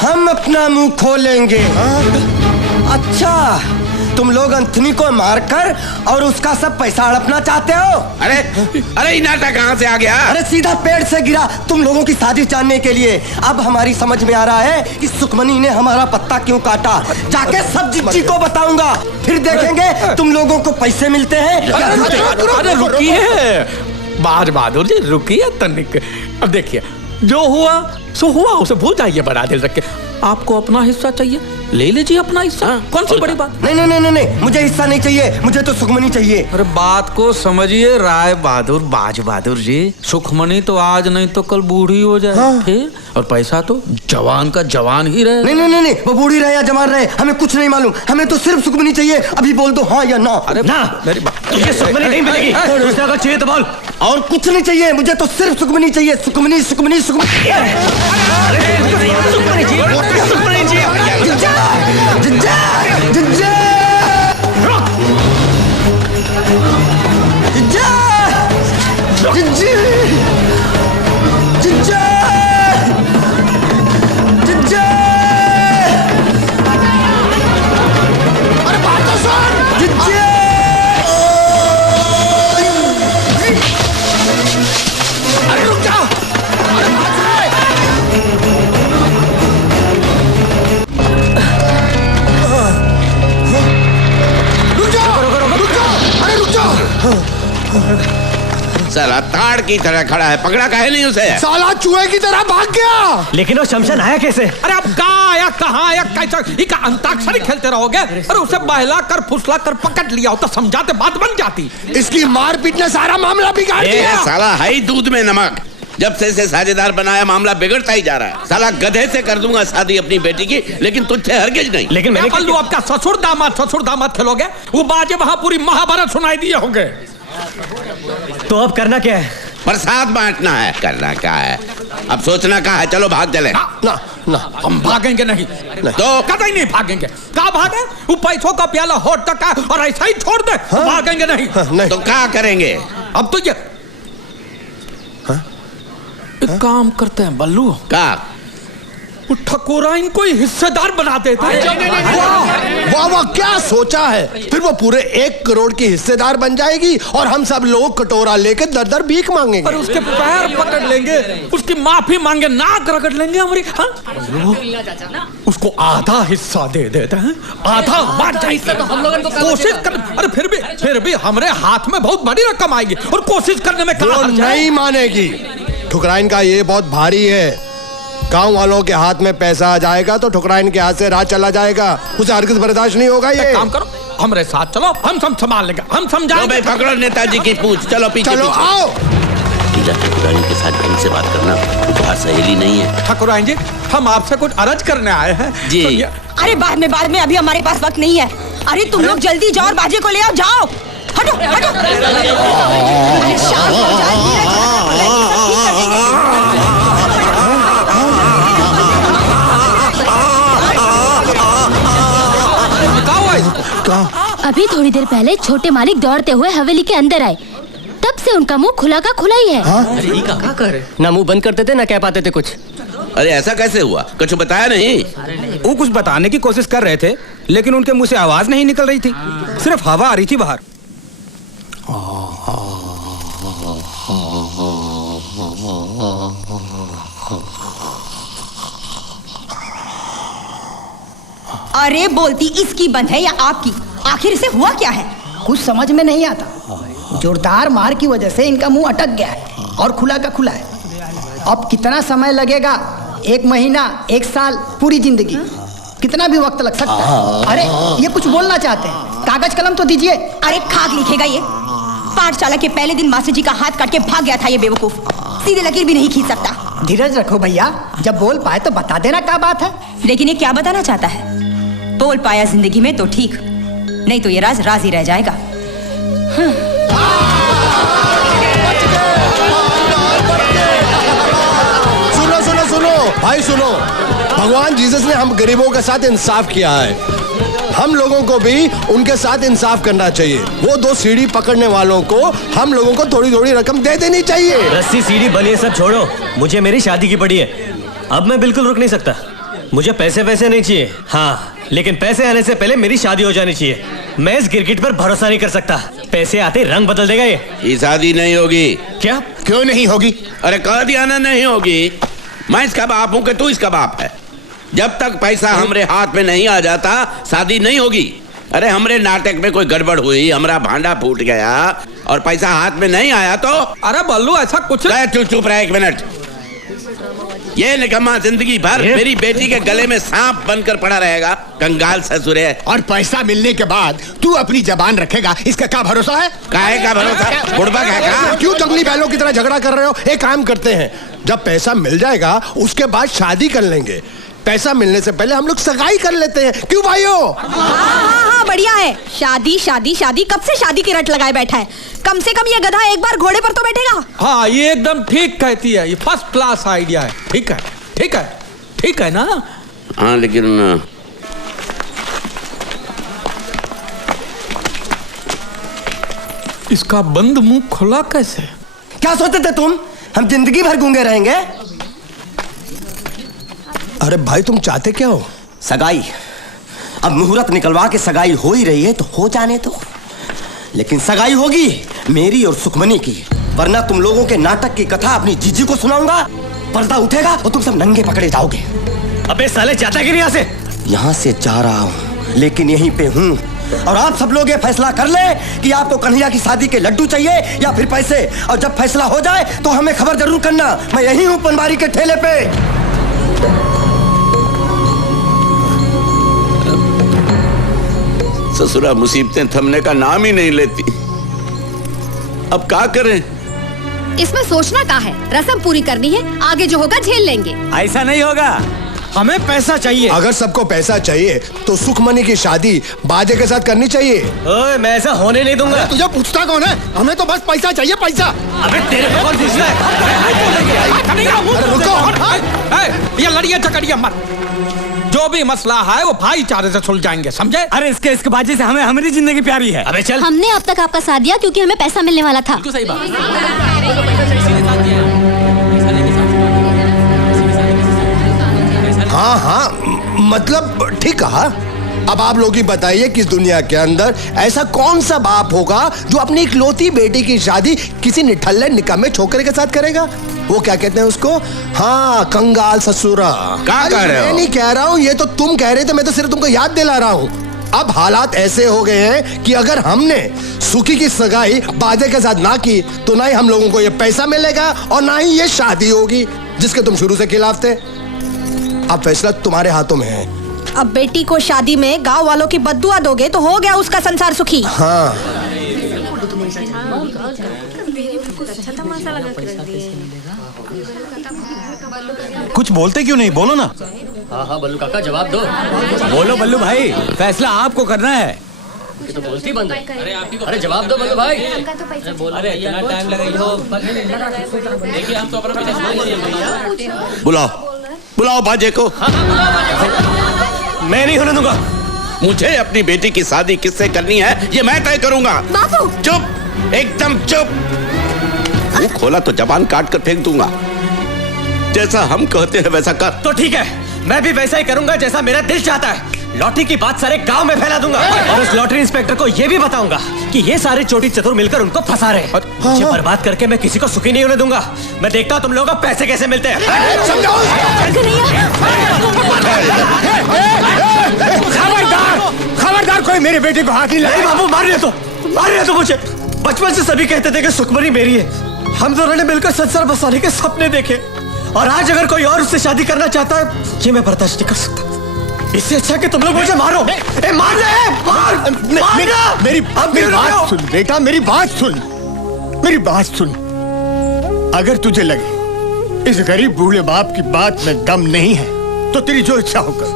हम अपना मुंह खोलेंगे। अच्छा, तुम लोग अंथनी को मारकर और उसका सब पैसा हड़पना चाहते हो? अरे नाटक कहाँ से आ गया? अरे सीधा पेड़ से गिरा तुम लोगों की साजिश जानने के लिए। अब हमारी समझ में आ रहा है कि सुखमनी ने हमारा पत्ता क्यों काटा। जाके सब जिज्जी को बताऊंगा, फिर देखेंगे तुम लोगों को पैसे मिलते हैं। अरे रुकिए बाज बहादुर जी, रुकिए तनिक। अब देखिए, जो हुआ सो हुआ, उसे भूल जाइए बड़ा दिल रख के। आपको अपना हिस्सा चाहिए, ले लीजिए अपना हिस्सा। कौन सी बड़ी बात? नहीं नहीं नहीं नहीं, मुझे हिस्सा नहीं चाहिए, मुझे तो सुखमनी चाहिए। अरे बात को समझिए राय बहादुर, बाज बहादुर जी। सुखमनी तो आज नहीं तो कल बूढ़ी हो जाए फिर, और पैसा तो जवान का जवान ही रहे। नहीं नहीं नहीं नहीं, वो बूढ़ी रहे या जवान रहे हमें कुछ नहीं मालूम, हमें तो सिर्फ सुखमनी चाहिए। अभी बोल दो हाँ या ना। अरे ना, मेरी बात मुझे सुखमनी नहीं मिलेगी। अगर चाहिए तो बोल। और कुछ नहीं चाहिए, मुझे तो सिर्फ सुखमनी चाहिए। सुखमनी सुखमनी सुखमनी। साला ताड़ की तरह खड़ा है, पकड़ा काहे नहीं उसे? साला चूहे की तरह भाग गया। लेकिन वो शमशान आया कैसे? अरे अब कहाँ आया, कहाँ आया, कैसा? इका अंताक्षरी खेलते रहोगे? अरे उसे बहला कर फुसला कर पकड़ लिया हो तो समझाते बात बन जाती। इसकी मारपीट ने सारा मामला बिगाड़ दिया। साला है ही दूध में नमक। जब से इसे साझेदार बनाया मामला बिगड़ता ही जा रहा है। साला गधे से कर दूंगा शादी अपनी बेटी की, लेकिन तुझसे हरगिज नहीं। लेकिन मैंने पल्लू आपका ससुर दामाद खेलोगे? वो बाजे वहां पूरी महाभारत सुनाई दिए होंगे। तो अब करना क्या है? प्रसाद बांटना है। करना क्या है? अब सोचना क्या है? चलो भाग चले। ना ना, हम भागेंगे नहीं, तो कतई नहीं भागेंगे। कहाँ भागे? वो पैसों का प्याला होठ तक है और ऐसा ही छोड़ दे। भागेंगे नहीं। नहीं तो क्या करेंगे? अब तो ये एक काम करते हैं बल्लू, क्या? ठकुरा इनको हिस्सेदार बना देते हैं। वाह वाह, क्या सोचा है? फिर वो पूरे 1 करोड़ की हिस्सेदार बन जाएगी और हम सब लोग कटोरा लेकर दर दर भीख मांगेंगे। और उसके पैर पकड़ लेंगे, उसकी माफी मांगे, नाक रगड़ लेंगे हमारी। उसको आधा हिस्सा दे देते हैं, आधा बांट जाएगी। कोशिश कर, अरे फिर भी हमारे हाथ में बहुत बड़ी रकम आएगी और कोशिश करने में वो नहीं मानेगी। ठुकराइन का ये बहुत भारी है। गांव वालों के हाथ में पैसा आ जाएगा तो ठुकराइन के हाथ से राज चला जाएगा। उसे हरगिज़ बर्दाश्त नहीं होगा। ये काम करो, हमारे साथ चलो, हम सब संभाल लेंगे, हम समझाएंगे। पकड़ो नेताजी की पूछ। चलो पीछे। चलो आओ। ठकुराइन के साथ ढंग से बात करना, वो सहेली नहीं है। ठकुराइन जी, हम आपसे कुछ अर्ज करने आए हैं जी। अरे बाद में अभी हमारे पास वक्त नहीं है। अरे तुम लोग जल्दी जाओ और बाजे को ले आओ। जाओ, हटो हटो। अरे शाम हो जाए। अभी थोड़ी देर पहले छोटे मालिक दौड़ते हुए हवेली के अंदर आए, तब से उनका मुंह खुला का खुला ही है। अरे क्या कर रहे? ना मुंह बंद करते थे ना कह पाते थे कुछ। अरे ऐसा कैसे हुआ? कुछ बताया नहीं? वो कुछ बताने की कोशिश कर रहे थे, लेकिन उनके मुंह से आवाज नहीं निकल रही थी, सिर्फ हवा आ रही थी बाहर। अरे बोलती इसकी बंद है या आपकी? आखिर इसे हुआ क्या है? कुछ समझ में नहीं आता। जोरदार मार की वजह से इनका मुंह अटक गया है और खुला का खुला है। अब कितना समय लगेगा? 1 महीना, 1 साल, पूरी जिंदगी, कितना भी वक्त लग सकता है। अरे ये कुछ बोलना चाहते हैं, कागज कलम तो दीजिए। अरे खाक लिखेगा ये? पाठशाला के पहले दिन मास्टर जी का हाथ काट के भाग गया था ये बेवकूफ, सीधे लकीर भी नहीं खींच सकता। धीरज रखो भैया, जब बोल पाए तो बता देना क्या बात है। लेकिन ये क्या बताना चाहता है? बोल पाया जिंदगी में तो ठीक, नहीं तो ये राज राज ही रह जाएगा। सुनो सुनो सुनो भाई सुनो, भगवान जीसस ने हम गरीबों के साथ इंसाफ किया है। हम लोगों को भी उनके साथ इंसाफ करना चाहिए। वो 2 सीढ़ी पकड़ने वालों को हम लोगों को थोड़ी थोड़ी रकम दे देनी चाहिए। रस्सी सीढ़ी बलिए सब छोड़ो, मुझे मेरी शादी की पड़ी है। अब मैं बिल्कुल रुक नहीं सकता। मुझे पैसे वैसे नहीं चाहिए, हाँ, लेकिन पैसे आने से पहले मेरी शादी हो जानी चाहिए। मैं इस गिरगिट पर भरोसा नहीं कर सकता, पैसे आते रंग बदल देगा ये। शादी नहीं होगी। क्या? क्यों नहीं होगी? अरे कह दिया ना नहीं होगी। मैं इसका बाप हूं कि तू इसका बाप है। जब तक पैसा हमरे हाथ में नहीं आ जाता शादी नहीं होगी। अरे हमरे नाटक में कोई गड़बड़ हुई, हमारा भांडा फूट गया और पैसा हाथ में नहीं आया तो अरे बल्लू ऐसा कुछ तू चुप रहा 1 मिनट। ये निकम्मा जिंदगी भर मेरी बेटी के गले में सांप बनकर पड़ा रहेगा। कंगाल ससुर है। और पैसा मिलने के बाद तू अपनी जबान रखेगा, इसका क्या भरोसा है? काहे का भरोसा? बुड़बक है का? क्यों जंगली बैलों की तरह झगड़ा कर रहे हो? एक काम करते हैं, जब पैसा मिल जाएगा उसके बाद शादी कर लेंगे। पैसा मिलने से पहले हम लोग सगाई कर लेते हैं, क्यों भाइयों? हाँ, बढ़िया है। शादी शादी शादी, कब से शादी की रट लगाए बैठा है। कम से कम ये गधा एक बार घोड़े पर तो बैठेगा। हाँ, ये एकदम ठीक कहती है, ये फर्स्ट क्लास आइडिया है। ठीक है, ठीक है, ठीक है ना? हाँ, लेकिन इसका बंद मुंह खुला कैसे? क्या सोचते थे तुम हम जिंदगी भर गूंगे रहेंगे? अरे भाई तुम चाहते क्या हो? सगाई। अब मुहूर्त निकलवा के सगाई हो ही रही है तो हो जाने दो। लेकिन सगाई होगी मेरी और सुखमनी की, वरना तुम लोगों के नाटक की कथा अपनी जीजी को सुनाऊंगा। पर्दा उठेगा और तुम सब नंगे पकड़े जाओगे। अबे साले जाता कि नहीं यहाँ से? यहाँ से जा रहा हूँ लेकिन यहीं पे हूँ। और आप सब लोग ये फैसला कर ले कि आपको कन्हैया की शादी के लड्डू चाहिए या फिर पैसे। और जब फैसला हो जाए तो हमें खबर जरूर करना। मैं यहीं हूँ पनवारी के ठेले पे। ससुरा मुसीबतें थमने का नाम ही नहीं लेती। अब क्या करें? इसमें सोचना क्या है, रस्म पूरी करनी है, आगे जो होगा झेल लेंगे। ऐसा नहीं होगा, हमें पैसा चाहिए। अगर सबको पैसा चाहिए तो सुखमनी की शादी बाजे के साथ करनी चाहिए। ओए, मैं ऐसा होने नहीं दूंगा। तुझे पूछता कौन है? हमें तो बस पैसा चाहिए, पैसा। अबे तेरे को कौन पूछता है? ये लड़िया झगड़िया मत। जो भी मसला है वो भाईचारे से सुलझाएंगे, समझे? अरे इसके बाजी से हमें हमारी जिंदगी प्यारी है। अबे चल। हमने अब तक आपका साथ दिया क्योंकि हमें पैसा मिलने वाला था। सही बात। हाँ हाँ, मतलब ठीक कहा। अब आप लोग ही बताइए कि इस दुनिया के अंदर ऐसा कौन सा बाप होगा जो अपनी इकलौती बेटी की शादी किसी निठल्ले निकम्मे छोकरे के साथ करेगा? वो क्या कहते हैं उसको? हाँ, कंगाल ससुरा। क्या कह रहे हो? मैं नहीं कह रहा हूँ, ये तो तुम कह रहे थे, मैं तो सिर्फ तुमको याद दिला रहा हूँ। अब हालात ऐसे हो गए हैं कि अगर हमने सुखी की सगाई बाजे के साथ ना की तो ना ही हम लोगों को ये पैसा मिलेगा और ना ही ये शादी होगी जिसके तुम शुरू से खिलाफ थे। अब फैसला तुम्हारे हाथों में है। अब बेटी को शादी में गांव वालों की बद्दुआ दोगे तो हो गया उसका संसार सुखी। हाँ, कुछ बोलते क्यों नहीं? बोलो ना। हाँ बल्लू काका, जवाब दो। बोलो बल्लू भाई, फैसला आपको करना है। तो बोलती बंद है। अरे जवाब दो बल्लू भाई। अरे इतना टाइम लगेगा। देखिए हम तो अपना बुलाओ बुलाओ बाजे को। मैं नहीं होने दूंगा। मुझे अपनी बेटी की शादी किससे करनी है ये मैं तय करूंगा। बापू, चुप, एकदम चुप। मुंह खोला तो जबान काट कर फेंक दूंगा। जैसा हम कहते हैं वैसा कर। तो ठीक है, मैं भी वैसा ही करूंगा जैसा मेरा दिल चाहता है। लॉटरी की बात सारे गांव में फैला दूंगा और उस लॉटरी इंस्पेक्टर को ये भी बताऊंगा कि ये सारे चोटी चतुर मिलकर उनको फंसा रहे हैं। मुझे बर्बाद करके मैं किसी को सुखी नहीं होने दूंगा। मैं देखता हूँ तुम लोगों को पैसे कैसे मिलते हैं। खबरदार, कोई मेरे बेटे को हाथ नहीं लगाए। बाबू, मार रहे तो मुझे। बचपन से सभी कहते थे कि सुखमनी मेरी है। हम दोनों ने मिलकर संसार बसाने के सपने देखे और आज अगर कोई और उससे शादी करना चाहता है ये मैं बर्दाश्त नहीं कर सकता। इससे अच्छा कि तुम लोग मुझे मारो। मेरी बात सुन बेटा, मेरी बात सुन। अगर तुझे लगे इस गरीब बूढ़े बाप की बात में दम नहीं है तो तेरी जो इच्छा हो कर,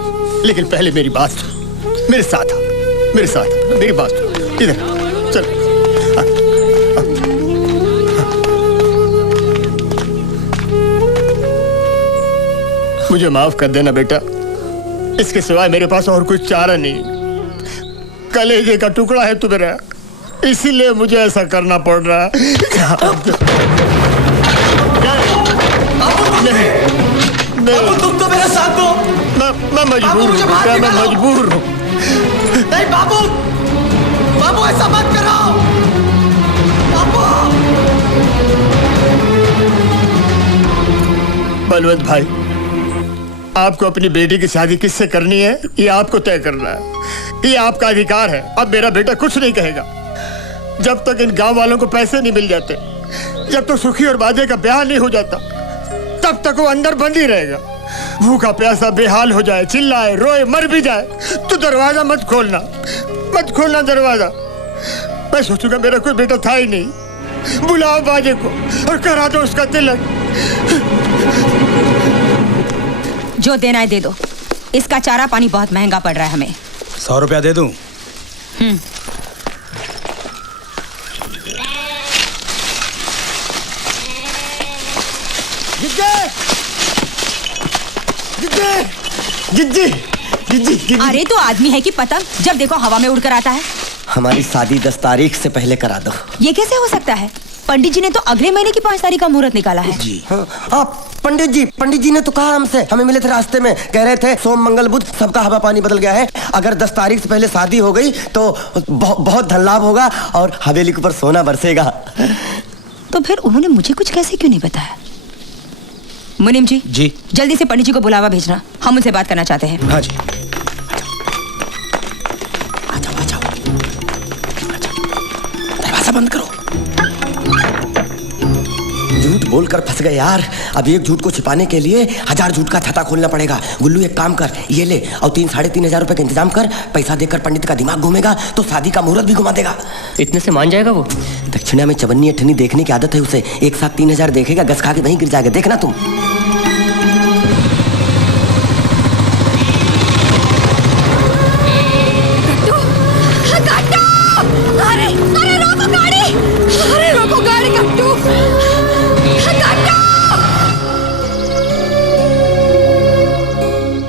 लेकिन पहले मेरी बात सुन। मेरे साथ मेरी बात सुन। इधर चल। मुझे माफ कर देना बेटा, इसके सिवाय मेरे पास और कोई चारा नहीं। कलेजे का टुकड़ा है तू मेरा, इसीलिए मुझे ऐसा करना पड़ रहा है। नहीं, तुम तो मेरा साथ दो। मजबूर हूँ बेटा, मैं मजबूर हूँ। नहीं बाबू, बाबू ऐसा मत करो बाबू। बलवंत भाई, आपको अपनी बेटी की शादी किससे करनी है ये आपको तय करना है, ये आपका अधिकार है। अब मेरा बेटा कुछ नहीं कहेगा। जब तक इन गांव वालों को पैसे नहीं मिल जाते, जब तक सुखी और बाजे का ब्याह नहीं हो जाता, तब तक वो अंदर बंद ही रहेगा। भूखा प्यासा बेहाल हो जाए, चिल्लाए, रोए, मर भी जाए तो दरवाजा मत खोलना, मत खोलना दरवाजा। मैं सोचूंगा मेरा कोई बेटा था ही नहीं। बुलाओ बाजे को और करा दो उसका तिलक। जो देना है दे दो, इसका चारा पानी बहुत महंगा पड़ रहा है हमें। 100 रुपया दे दूं? गिज्जी। अरे तो आदमी है कि पतंग, जब देखो हवा में उड़कर आता है। हमारी शादी 10 तारीख से पहले करा दो। ये कैसे हो सकता है? पंडित जी ने तो अगले महीने की 5 तारीख का मुहूर्त निकाला है। जी हाँ, पंडित जी ने तो कहा हमसे, हमें मिले थे रास्ते में, कह रहे थे सोम मंगल बुध सबका हवा पानी बदल गया है। अगर 10 तारीख से पहले शादी हो गई तो बहुत धन लाभ होगा और हवेली के ऊपर सोना बरसेगा। तो फिर उन्होंने मुझे कुछ कैसे क्यों नहीं बताया? मुनीम जी, जल्दी से पंडित जी को बुलावा भेजना, हम उनसे बात करना चाहते हैं। हाँ जी। दरवाजा बंद करो। झूठ बोलकर फंस गए यार। अब एक झूठ को छिपाने के लिए 1000 झूठ का छाता खोलना पड़ेगा। गुल्लू एक काम कर, ये ले और 3-3.5 रुपए का इंतजाम कर। पैसा देकर पंडित का दिमाग घूमेगा तो शादी का मुहूर्त भी घुमा देगा। इतने से मान जाएगा वो? दक्षिणा में चवन्नी अठन्नी देखने की आदत है उसे। एक साथ 3000 देखेगा, गस खा के वहीं गिर जाएगा, देखना तुम।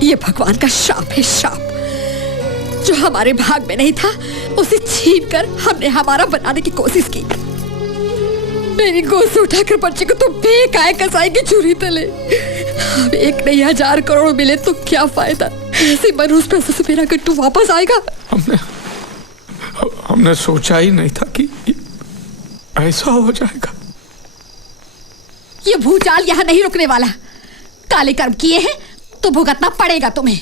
ये भगवान का शाप है, शाप। जो हमारे भाग में नहीं था उसे छीन कर हमने हमारा बनाने की कोशिश की। मेरी गोद से उठाकर बच्चे को तो बेकाय कसाई की चूरी तले। अब 1 नहीं 1000 करोड़ मिले तो क्या फायदा? ऐसे मनुष्य पैसे से मेरा गट्टू वापस आएगा? हमने सोचा ही नहीं था कि ऐसा हो जाएगा। ये भूचाल यहाँ नहीं रुकने वाला। काले कर्म किए हैं तो भुगतना पड़ेगा तुम्हें।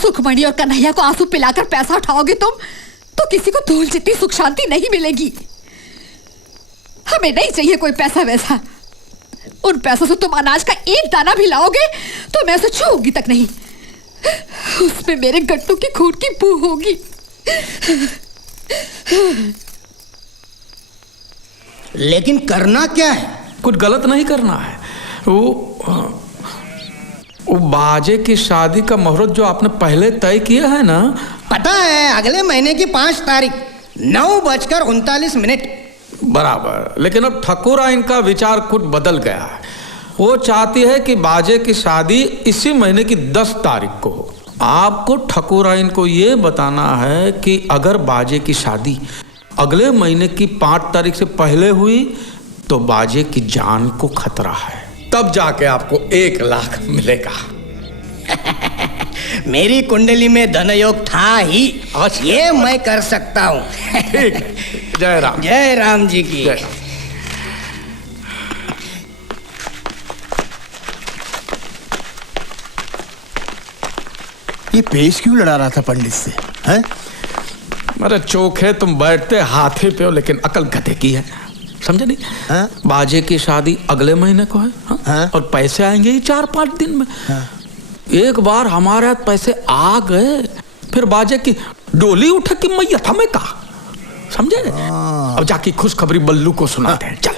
सुखमणि और कन्हैया को आंसू पिलाकर पैसा उठाओगे तुम तो किसी को धूल जितनी सुख शांति नहीं मिलेगी। हमें नहीं चाहिए कोई पैसा वैसा। उन पैसों से तुम अनाज का एक दाना भी लाओगे तो मैं उसे छूऊंगी तक नहीं। उसमें मेरे गट्टू की खून की बू होगी। लेकिन करना क्या है? कुछ गलत नहीं करना है। वो बाजे की शादी का मुहूर्त जो आपने पहले तय किया है ना, पता है अगले महीने की 5 तारीख 9:39 बराबर। लेकिन अब ठकुरा इनका विचार कुछ बदल गया है। वो चाहती है कि बाजे की शादी इसी महीने की 10 तारीख को हो। आपको ठकुरा इनको ये बताना है कि अगर बाजे की शादी अगले महीने की 5 तारीख से पहले हुई तो बाजे की जान को खतरा है। तब जाके आपको 1 लाख मिलेगा। मेरी कुंडली में धनयोग था ही, ये मैं कर सकता हूँ। ठीक है। जय राम। जय राम जी की। ये पेश क्यों लड़ा रहा था पंडित से? हैं? अरे चोखे, तुम बैठते हाथी पे हो लेकिन अकल गधे की है, समझे नहीं? हाँ? बाजे की शादी अगले महीने को है। हाँ? हाँ? और पैसे आएंगे ही 4-5 दिन में। हाँ? एक बार हमारे हाथ पैसे आ गए फिर बाजे की डोली उठ की मैया था मैं कहा, समझे? अब जाके खुशखबरी बल्लू को सुनाते हैं। चल।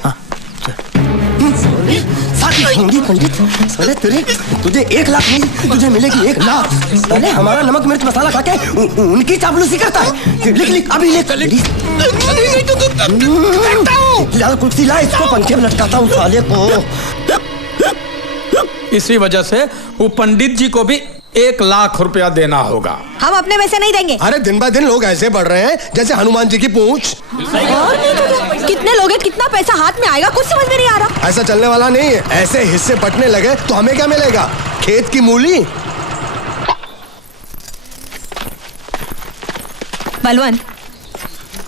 पंडित, साले तुझे 1 लाख नहीं, तुझे मिलेगी 1 लाख। साले हमारा नमक मिर्च मसाला खा के उनकी चापलूसी करता है। लिख अभी लिख। लाल कुर्सी ला, इसको पंखे में लटकाता हूँ साले को। इसी वजह से वो पंडित जी को भी 1 लाख रुपया देना होगा। हम अपने में से नहीं देंगे। अरे दिन ब दिन लोग ऐसे बढ़ रहे हैं जैसे हनुमान जी की पूंछ। कितने लोग हैं, कितना पैसा हाथ में आएगा, कुछ समझ में नहीं आ रहा। ऐसा चलने वाला नहीं है। ऐसे हिस्से बंटने लगे तो हमें क्या मिलेगा? खेत की मूली। बलवंत,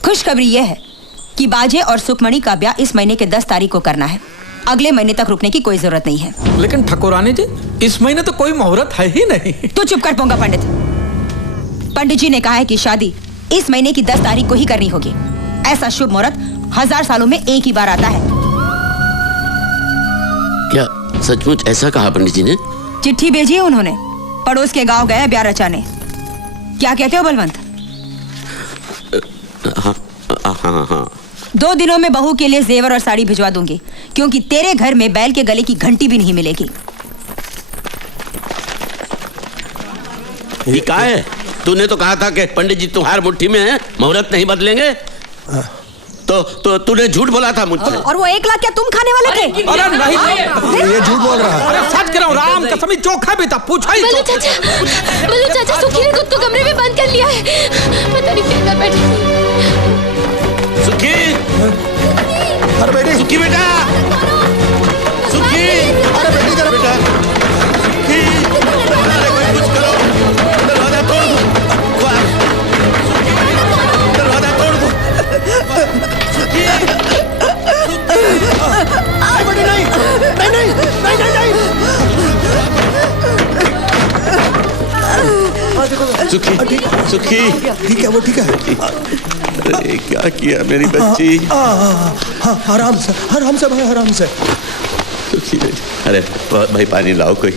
खुशखबरी यह है कि बाजे और सुखमणि का ब्याह इस महीने के 10 तारीख को करना है। अगले महीने तक रुकने की कोई जरूरत नहीं है। लेकिन ठाकुरानी जी, इस महीने तो कोई मुहूर्त है ही नहीं। तू चुप कर पोंगा पंडित। पंडित जी ने कहा है कि शादी इस महीने की 10 तारीख को ही करनी होगी। ऐसा शुभ मुहूर्त 1000 सालों में एक ही बार आता है। क्या सचमुच ऐसा कहा पंडित जी ने? चिट्ठी भेजी है उन्होंने। पड़ोस के गांव गए ब्याह रचाने। क्या कहते हो बलवंत? हाँ। 2 दिनों में बहू के लिए जेवर और साड़ी भिजवा दूंगी, क्योंकि तेरे घर में बैल के गले की घंटी भी नहीं मिलेगी। ये क्या है? तूने तो कहा था कि पंडित जी तुम्हारी मुट्ठी में है, मुहूर्त नहीं बदलेंगे। तो तूने झूठ बोला था मुझसे। और वो 1 लाख क्या तुम खाने वाले थे? अरे नहीं, ये झूठ बोल रहा है। अरे सच कह रहा हूँ, राम कसम, चोखा भी था। पूछा ही बल्लू चाचा, सुखी ने खुद को कमरे में बंद कर लिया है। पता नहीं क्या कर बैठी। सुखी, अरे बेटी, सुखी बेटा, सुखी, अरे बेटी जरा बेटा, सुखी, अरे कोई कुछ करो, दरवाजा तोड़ दो, दरवाजा तोड़ दो। सुखी, अरे बेटी नहीं, सुखी, सुखी, ठीक है, वो ठीक है। अरे क्या किया मेरी बच्ची? आराम से भाई, आराम से। सुखी बेटी, अरे भाई पानी लाओ कोई।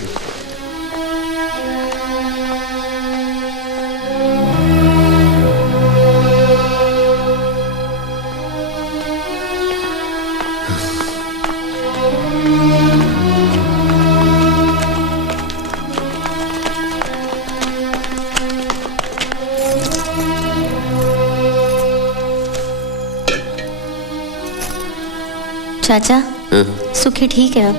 चाचा, सुखी ठीक है अब?